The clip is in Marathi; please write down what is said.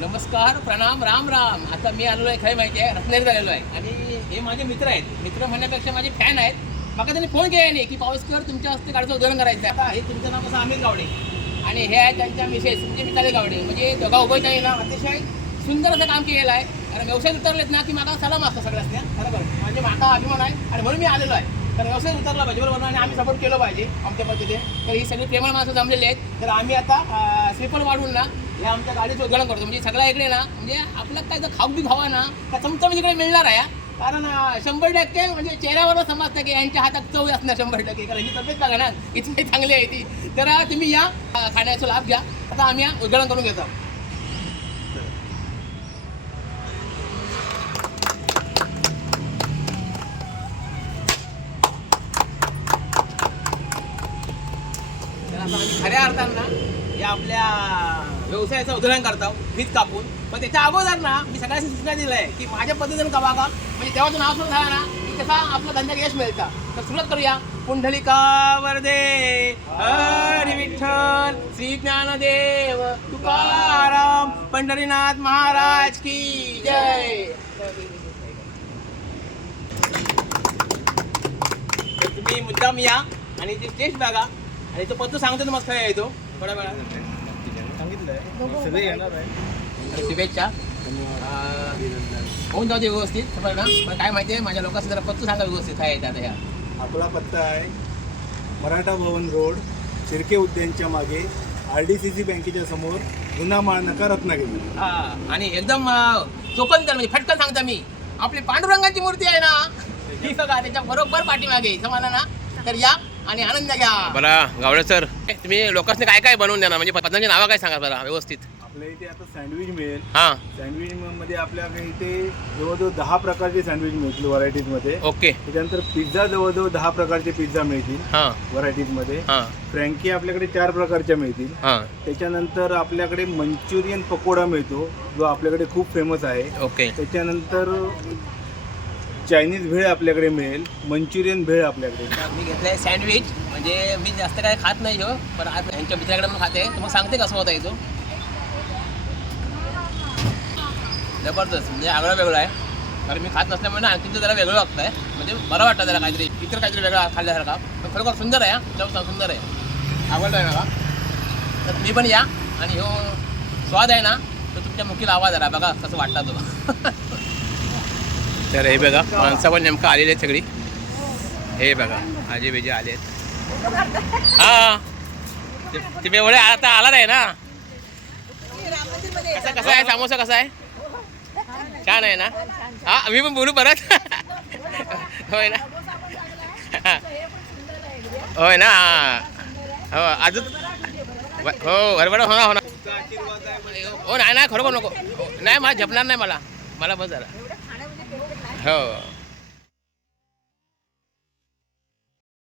नमस्कार प्रणाम राम राम. आता मी आलेलो आहे काय माहिती आहे रत्नागिरीत आलेलो आहे. आणि हे माझे मित्र आहेत. मित्र म्हणण्यापेक्षा माझे फॅन आहेत. मग त्यांनी फोन केला नाही की पावसकर तुमच्या हस्ते गाडीचं उदाहरण करायचं आहे. आता हे तुमचं नाव कसं? अमित गावडे. आणि हे आहे त्यांच्या मिसेस म्हणजे मिताली गावडे. म्हणजे दोघा उभयताई ना अतिशय सुंदर असं काम केलेलं आहे. कारण व्यवसायात उतरलेत ना की मागा सलाम असतो सगळ्यांना बरोबर? म्हणजे माझा अभिमान आहे. आणि म्हणून मी आलेलो आहे. तर व्यवसाय उतरला पाहिजे बरोबर? आणि आम्ही सपोर्ट केलं पाहिजे आमच्या पद्धतीने. तर ही सगळी प्रेमळ माणसं जमलेली आहेत. तर आम्ही आता स्लीपर वाढवून ना हे आमच्या गाडीचं उद्घाटन करतो. म्हणजे सगळ्या इकडे ना म्हणजे आपला काय जर खाऊ बी खावा ना त्या चमचम इकडे मिळणार आहे हा. कारण शंभर टक्के म्हणजे चेहऱ्यावर समजतं की यांच्या हातात चव असणार शंभर टक्के. कारण ही तब्येत बघा ना इतकी चांगली आहे ती. तर तुम्ही या खाण्याचा लाभ घ्या. आता आम्ही या उद्घाटन करून घेतो. खऱ्या अर्थानं या आपल्या व्यवसायाचं उदाहरण करतो वीज कापून. पण त्याच्या अगोदर ना मी सगळ्यांनी सूचना दिलं आहे की माझ्या पद्धतीनं कवा का म्हणजे तेव्हा तो नाव सुरू झाला ना की कसा आपला धंद्यात यश मिळतं. तर सुरुवात करूया. पुंडलिका वरदे हरी विठ्ठल श्री ज्ञानदेव तुकाराम पंढरीनाथ महाराज की जय. तुम्ही मुद्दाम या आणि ती टेस्ट बघा. आणि तो पत्तो सांगतो तर मस्त येतो थोड्या वेळा सगळे येणार आहे तर शुभेच्छा. होऊन जाऊ दे व्यवस्थित समज ना पण काय माहिती आहे माझ्या लोकांचं जरा पत्तू सांगा व्यवस्थित काय येतात ह्या. आपला पत्ता आहे मराठा भवन रोड शिर्के उद्यानच्या मागे आर डी सी सी बँकेच्या समोर जुना माळ नका रत्नागिरी. हा आणि एकदम अं, चोखंदर म्हणजे फटकन सांगता मी. आपली पांडुरंगाची मूर्ती आहे ना. ही बघा त्याच्या बरोबर पाठीमागे समजलं ना? तर या आणि आनंद घ्या. बरा गावडे सर. तुम्ही लोकांनी काय काय बनवून देणार? म्हणजे पदांची नावं काय सांगा बरं व्यवस्थित. आपल्या इथे आता सँडविच मिळेल. हां. सँडविच मध्ये आपल्याकडे इथे जवळजवळ दहा प्रकारचे सँडविच मिळतील व्हरायटीजमध्ये. ओके. त्याच्यानंतर पिझ्झा जवळजवळ दहा प्रकारचे पिझ्झा मिळतील हां. व्हरायटीजमध्ये. हां. फ्रँकी आपल्याकडे चार प्रकारच्या मिळतील. हां. त्याच्यानंतर आपल्याकडे मंचुरियन पकोडा मिळतो जो आपल्याकडे खूप फेमस आहे. ओके. त्याच्यानंतर चायनीज भेळ आपल्याकडे मिळेल मंचुरियन भेळ आपल्याकडे मी घेतलंय सँडविच म्हणजे मी जास्त काय खात नाही हो पण आज ह्यांच्या मित्राकडे पण खाते. तर मग सांगते कसं होता येतो जबरदस्त म्हणजे आगळा वेगळा आहे. कारण मी खात नसल्यामुळे ना आणखी जरा वेगळं वागत आहे म्हणजे बरं वाटतं जरा काहीतरी इतर काहीतरी वेगळं खाल्ल्यासारखा. पण खरोखर सुंदर आहे चव सुंदर आहे. आवडलं आहे मला. तर तुम्ही पण या आणि हो स्वाद आहे ना तो तुमच्या मुखीला आवाज आला. बघा कसं वाटला तो. तर हे बघा माणसं पण नेमकं आलेली आहेत सगळी. हे बघा आजी बेजी आले आहेत. हां. तुम्ही एवढे आता आला नाही ना? कसा कसा आहे? समोसा कसा आहे? छान आहे ना? हा मी पण बोलू परत. होय ना? होय ना? हो. अजून हो हरबड होणार होणार. हो नाही नाही खरोखर नको. नाही मला झपणार नाही मला. मला बस झाला. हो